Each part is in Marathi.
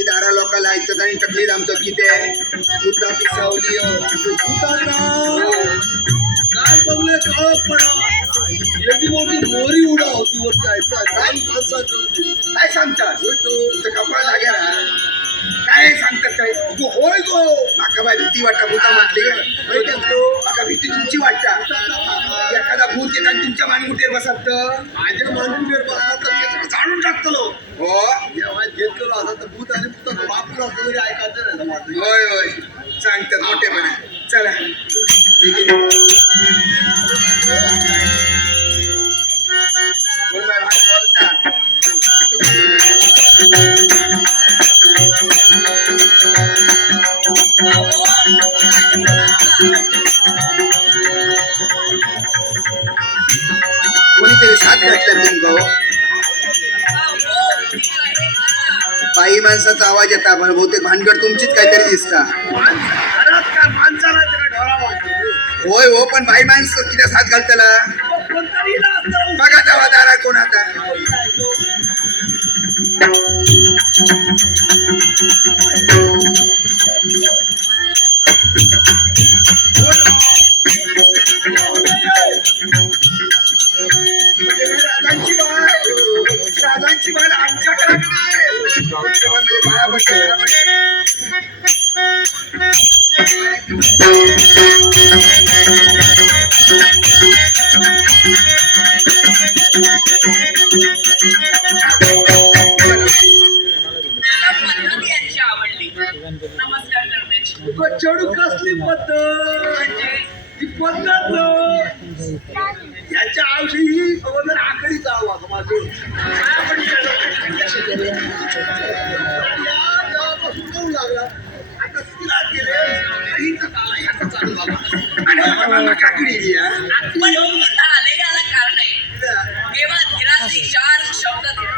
दारा लोकांना ऐकतात आणि तकलीफ आमचं किती आहे. भूता पिसावली काय बघले काळोख पडा एवढी मोठी मोरी उडा होती वरच्या काय माणसाचं काय सांगतात कपाळ जागे तू होय गो. माका बाय भीती वाटता भूता म्हटली होय का तू? माका भीती तुमची वाटता. एखादा भूत येतात तुमच्या मानगुटीवर बसत माझ्या मानकुटीवर बसला तर मी त्याला जाणून टाकतलो. हो? जेव्हा घेतलो असं तर भूत आणि भूतात बापूर असं तरी ऐकायचं नाही. होय होय. सांगतात मोठेपणा. चला. बाई माणसाचा आवाज येता पण बहुतेक भानगड तुमचीच काहीतरी दिसता. होय हो पण बाई माणसं किती साथ घालताला? बघा तेव्हा दारा कोण आता. चढू कसली पद्धत ती पद्धत न. याच्या आवशी ही अगोदर आकडीच आवाज माझं या लागला आता तिला गेले याचा चालू आणि आम्हाला काकडी दिली, हा. पण मी इथं आले याला कारण आहे केवळ धीराचे चार शब्द दिले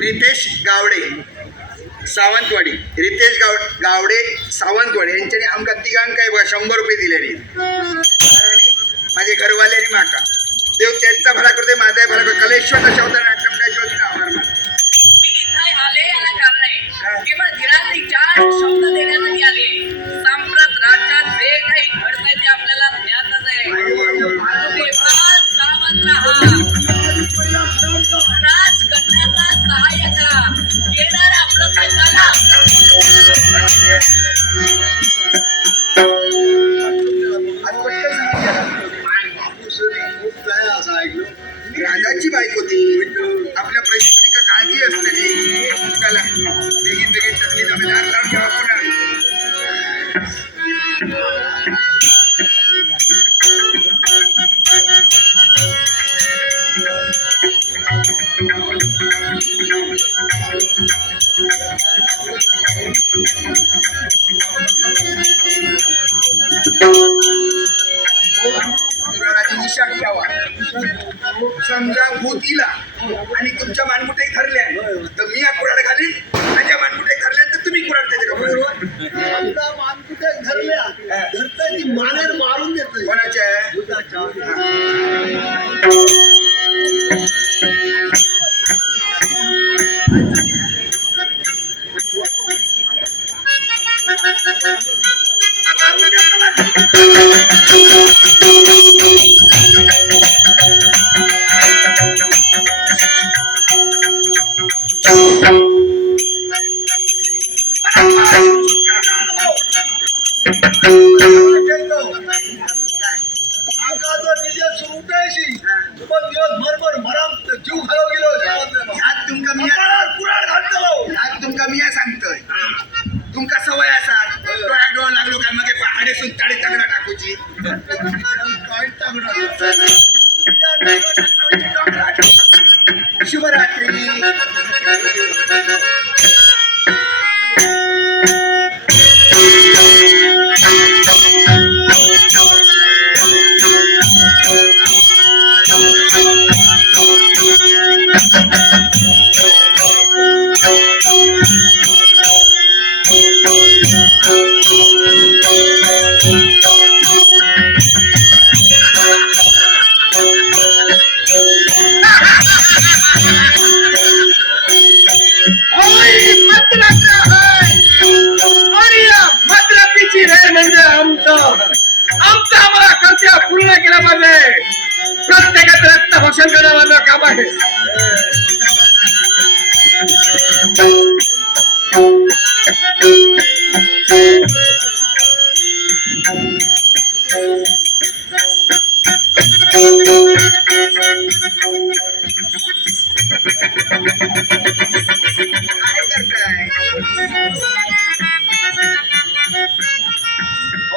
रितेश गावडे सावंतवाडी. रितेश गाव गावडे सावंतवाडी यांच्याने आमकां तिघांक काय बघा शंभर रुपये दिलेले. माझे घरवाले आणि माका. देव त्यांचा भला करते माझा भला करतो कलेश्वर कशा होता नाटक काय नाट्यमंडळाची आभार मानतो. मी इथं आले याला कारण आहे. केवळ धीराचे शब्द देण्यासाठी बेगीन बेगीन तकलीफ आम्ही दार कामामध्ये प्रत्येकात रक्त भक्षण करणं काम आहे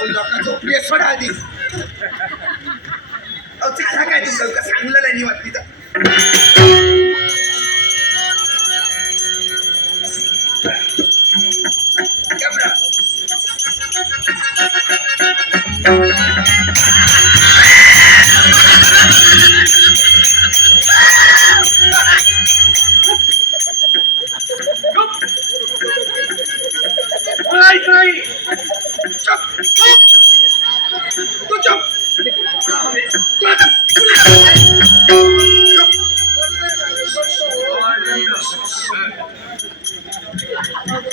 लोकांचं प्रिय सोडा आधी. अहो झाला काय तुमचं का सांगलेलं नाही वाटली तू